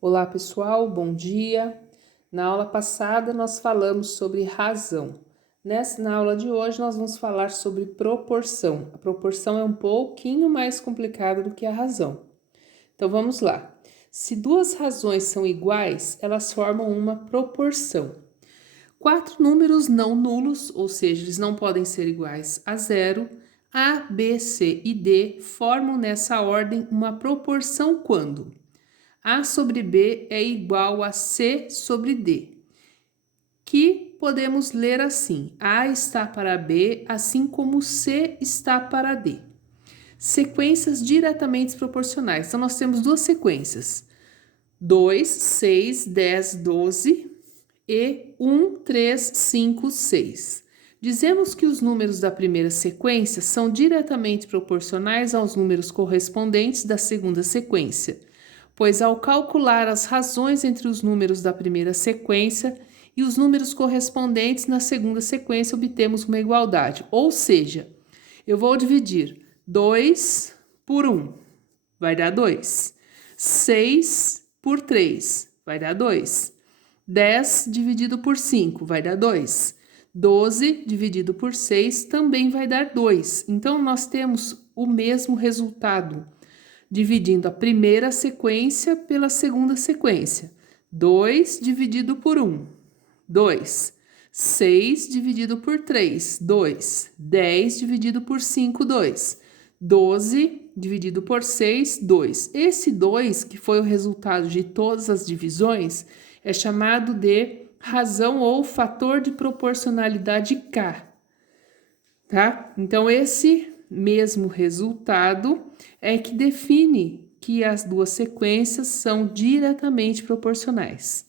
Olá pessoal, bom dia. Na aula passada nós falamos sobre razão. Na aula de hoje nós vamos falar sobre proporção. A proporção é um pouquinho mais complicada do que a razão. Então vamos lá. Se duas razões são iguais, elas formam uma proporção. Quatro números não nulos, ou seja, eles não podem ser iguais a zero, A, B, C e D formam nessa ordem uma proporção quando A sobre B é igual a C sobre D, que podemos ler assim: A está para B, assim como C está para D. Sequências diretamente proporcionais. Então, nós temos duas sequências: 2, 6, 10, 12 e 1, 3, 5, 6. Dizemos que os números da primeira sequência são diretamente proporcionais aos números correspondentes da segunda sequência, pois ao calcular as razões entre os números da primeira sequência e os números correspondentes na segunda sequência, obtemos uma igualdade. Ou seja, eu vou dividir 2 por 1, vai dar 2. 6 por 3, vai dar 2. 10 dividido por 5 vai dar 2. 12 dividido por 6 também vai dar 2. Então, nós temos o mesmo resultado, dividindo a primeira sequência pela segunda sequência. 2 dividido por 1, 2. 6 dividido por 3, 2. 10 dividido por 5, 2. 12 dividido por 6, 2. Esse 2, que foi o resultado de todas as divisões, é chamado de razão ou fator de proporcionalidade K, tá? Então, esse mesmo resultado é que define que as duas sequências são diretamente proporcionais.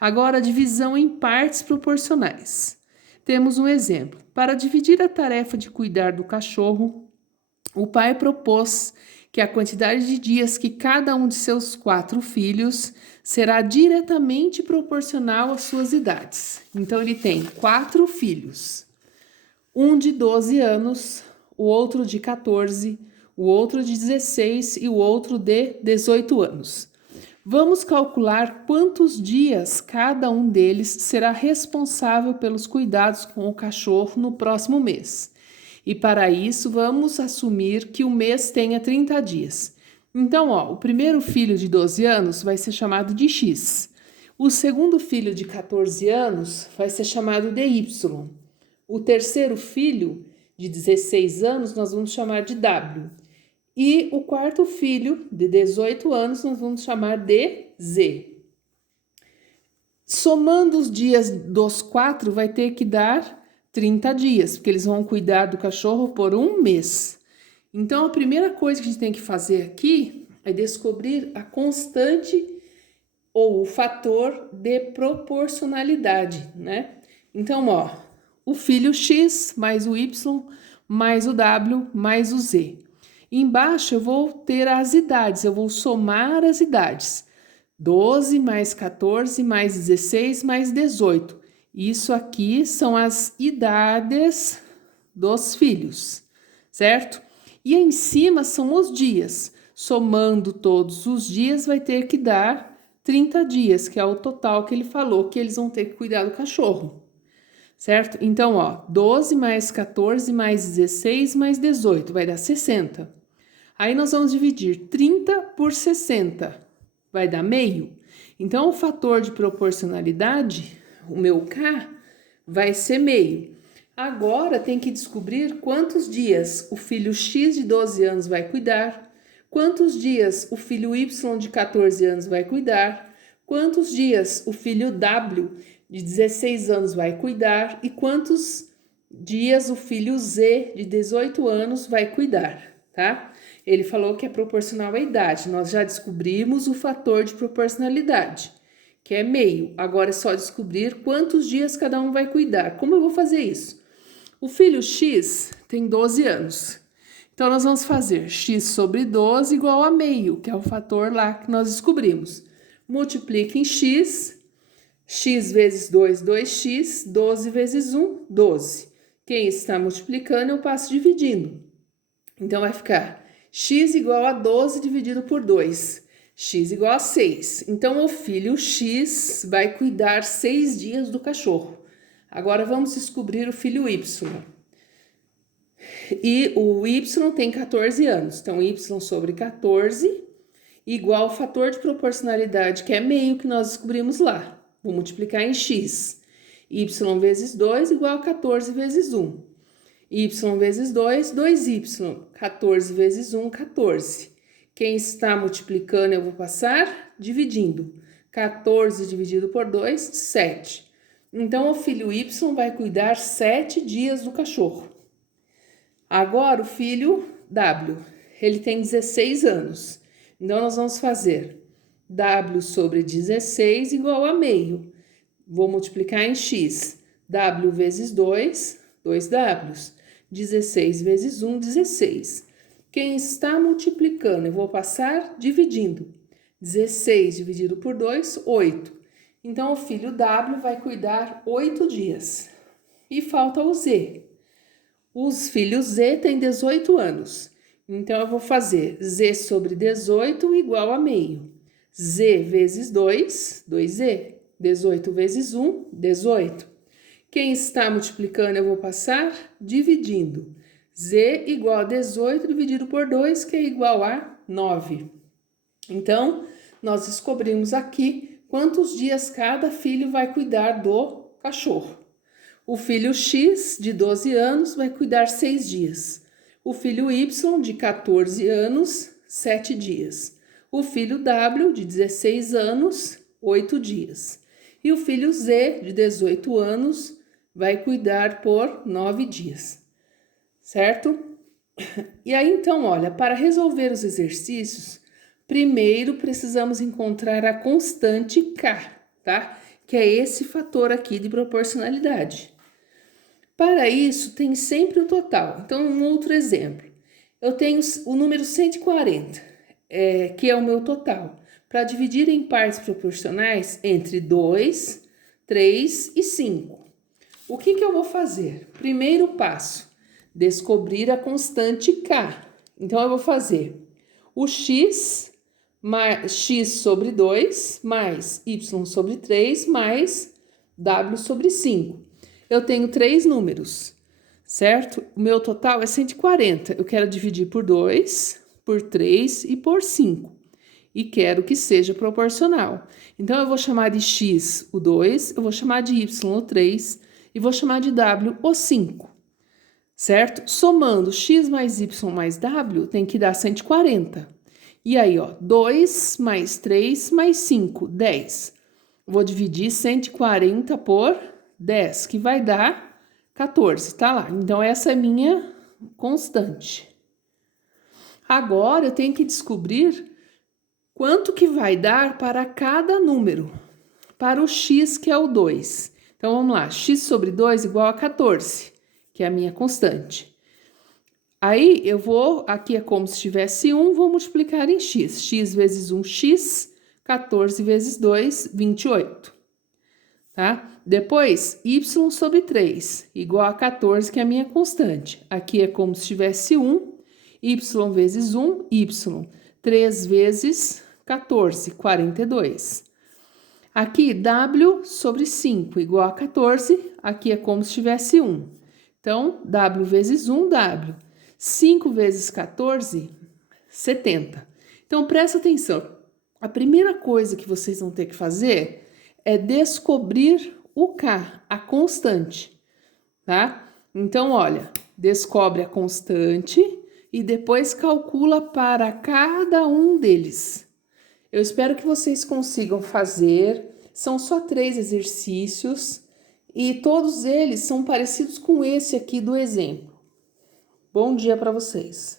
Agora, a divisão em partes proporcionais. Temos um exemplo. Para dividir a tarefa de cuidar do cachorro, o pai propôs que a quantidade de dias que cada um de seus 4 filhos será diretamente proporcional às suas idades. Então, ele tem 4 filhos, um de 12 anos, o outro de 14, o outro de 16 e o outro de 18 anos. Vamos calcular quantos dias cada um deles será responsável pelos cuidados com o cachorro no próximo mês. E para isso, vamos assumir que o mês tenha 30 dias. Então, o primeiro filho de 12 anos vai ser chamado de X. O segundo filho de 14 anos vai ser chamado de Y. O terceiro filho de 16 anos nós vamos chamar de W. E o quarto filho de 18 anos nós vamos chamar de Z. Somando os dias dos 4 vai ter que dar 30 dias, porque eles vão cuidar do cachorro por um mês. Então, a primeira coisa que a gente tem que fazer aqui é descobrir a constante ou o fator de proporcionalidade, né? Então, o filho X mais o Y mais o W mais o Z. Embaixo eu vou ter as idades, eu vou somar as idades. 12 mais 14 mais 16 mais 18. Isso aqui são as idades dos filhos, certo? E em cima são os dias. Somando todos os dias vai ter que dar 30 dias, que é o total que ele falou que eles vão ter que cuidar do cachorro, certo? Então, 12 mais 14 mais 16 mais 18 vai dar 60. Aí nós vamos dividir 30 por 60, vai dar meio. Então, o fator de proporcionalidade, o meu K, vai ser meio. Agora tem que descobrir quantos dias o filho X de 12 anos vai cuidar, quantos dias o filho Y de 14 anos vai cuidar, quantos dias o filho W de 16 anos vai cuidar e quantos dias o filho Z de 18 anos vai cuidar, tá? Ele falou que é proporcional à idade. Nós já descobrimos o fator de proporcionalidade, que é meio. Agora é só descobrir quantos dias cada um vai cuidar. Como eu vou fazer isso? O filho X tem 12 anos. Então, nós vamos fazer X sobre 12 igual a meio, que é o fator lá que nós descobrimos. Multiplica em X, X vezes 2, 2x, 12 vezes 1, 12. Quem está multiplicando, eu passo dividindo. Então, vai ficar X igual a 12 dividido por 2. X igual a 6. Então, o filho X vai cuidar 6 dias do cachorro. Agora, vamos descobrir o filho Y. E o Y tem 14 anos. Então, Y sobre 14 igual ao fator de proporcionalidade, que é meio que nós descobrimos lá. Vou multiplicar em X. Y vezes 2 igual a 14 vezes 1. Y vezes 2, 2Y. 14 vezes 1, 14. Quem está multiplicando, eu vou passar dividindo. 14 dividido por 2, 7. Então, o filho Y vai cuidar 7 dias do cachorro. Agora, o filho W, ele tem 16 anos. Então, nós vamos fazer W sobre 16 igual a meio. Vou multiplicar em X. W vezes 2, 2Ws. 16 vezes 1, 16. Quem está multiplicando, eu vou passar dividindo. 16 dividido por 2, 8. Então, o filho W vai cuidar 8 dias. E falta o Z. Os filhos Z têm 18 anos. Então, eu vou fazer Z sobre 18 igual a meio. Z vezes 2, 2Z. 18 vezes 1, 18. Quem está multiplicando, eu vou passar dividindo. Z igual a 18 dividido por 2, que é igual a 9. Então, nós descobrimos aqui quantos dias cada filho vai cuidar do cachorro. O filho X, de 12 anos, vai cuidar 6 dias. O filho Y, de 14 anos, 7 dias. O filho W, de 16 anos, 8 dias. E o filho Z, de 18 anos, vai cuidar por 9 dias. Certo? E aí, então, olha, para resolver os exercícios, primeiro precisamos encontrar a constante K, tá? Que é esse fator aqui de proporcionalidade. Para isso, tem sempre o total. Então, um outro exemplo. Eu tenho o número 140, que é o meu total, para dividir em partes proporcionais entre 2, 3 e 5. O que eu vou fazer? Primeiro passo, descobrir a constante K. Então, eu vou fazer o X sobre 2 mais Y sobre 3 mais W sobre 5. Eu tenho 3 números, certo? O meu total é 140. Eu quero dividir por 2, por 3 e por 5. E quero que seja proporcional. Então, eu vou chamar de X o 2, eu vou chamar de Y o 3 e vou chamar de W o 5. Certo? Somando X mais Y mais W, tem que dar 140. E aí, ó, 2 mais 3 mais 5, 10. Vou dividir 140 por 10, que vai dar 14, tá lá. Então, essa é minha constante. Agora, eu tenho que descobrir quanto que vai dar para cada número. Para o X, que é o 2. Então, vamos lá. X sobre 2 igual a 14, que é a minha constante. Aí, eu vou, aqui é como se tivesse 1, vou multiplicar em X. X vezes 1, X. 14 vezes 2, 28. Tá? Depois, Y sobre 3, igual a 14, que é a minha constante. Aqui é como se tivesse 1, Y vezes 1, Y. 3 vezes 14, 42. Aqui, W sobre 5, igual a 14, aqui é como se tivesse 1. Então, W vezes 1, W. 5 vezes 14, 70. Então, presta atenção. A primeira coisa que vocês vão ter que fazer é descobrir o K, a constante, tá? Então, olha, descobre a constante e depois calcula para cada um deles. Eu espero que vocês consigam fazer. São só 3 exercícios e todos eles são parecidos com esse aqui do exemplo. Bom dia para vocês!